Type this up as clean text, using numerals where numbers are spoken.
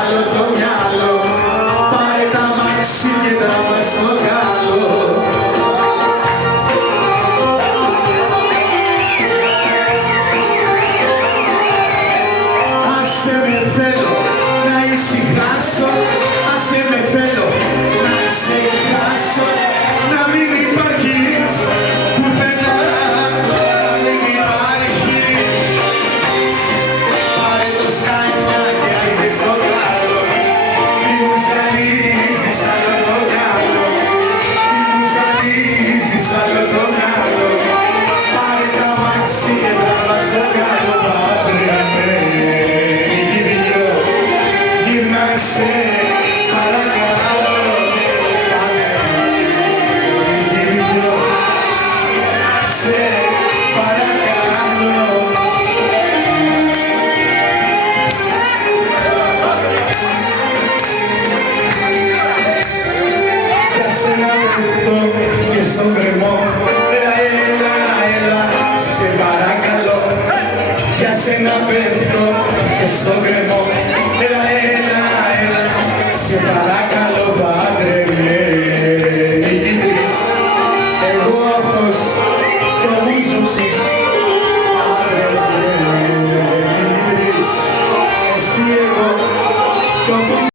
άλλο το μυαλό. Πάρε τα μάξι και τράβα στο καλό. Άσε με θέλω να ησυχάσω, άσε με θέλω να ησυχάσω, να μην υπάρχεις πουθενά, να μην υπάρχεις. Πάρε το σκάνια και άρχισε στο καλό, μη μου ζαλίζεις άλλο το καλό, μη μου ζαλίζεις άλλο το καλό. Πάρε τα μάξι και τράβα στο καλό, σε παρακαλώ, σε παρακαλώ. Για σένα πέφτω και στον κρεμό, έλα, έλα, έλα, σε παρακαλώ. Για σένα πέφτω και στον κρεμό, έλα, έλα, έλα, σε παρακαλώ.